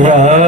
Yeah.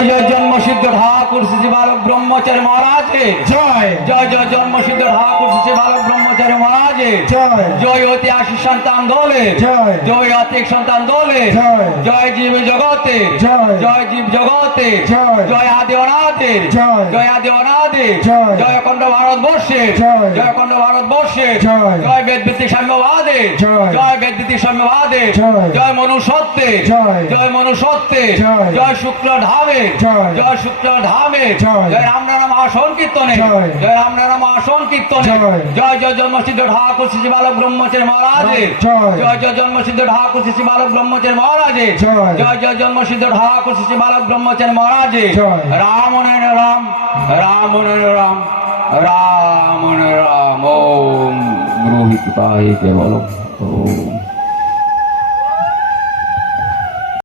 জয় জয় জন্মসিদ্ধ ঠাকুর শ্রী বালক ব্রহ্মচারী মহারাজের জয় জয় জয় জন্মসিদ্ধ ঠাকুর শ্রী বালক ব্রহ্মচারী মহারাজের জয় জয় অতি আশি সন্তান দোলে জয়। জয় অতিক সন্তান দোলে জয়। জয় জীব জগতে জয়। জয় জীব জগতে জয়। জয় আদি অনাথের জয়। জয় আদি অনাথের জয়। জয় অখণ্ড ভারতবর্ষে জয়। জয় অখণ্ড ভারতবর্ষে জয়। জয় বেদ ভিত্তিক সাম্যবাদে জয়। জয় বেদ ভিত্তিক সাম্যবাদে জয়। জয় মনুসত্বে জয়। জয় জয়। জয় শুক্ল ধামে জয় শুক্রচন্দ্র ধামে জয় রামনারাম আসন কীর্তনে জয় রামনারাম আসন কীর্তনে জয় জয় জন্মসিদ্ধ ঠাকুর শ্রী বালক ব্রহ্মচের মহারাজের জয় জয় জন্মসিদ্ধ ঠাকুর শ্রী বালক ব্রহ্মচের মহারাজের জয় জয় জন্মসিদ্ধ ঠাকুর শ্রী বালক ব্রহ্মচের মহারাজের রাম রাম রাম রাম রাম রাম ওম ব্রহ্মী কৃপায় কেবল ওম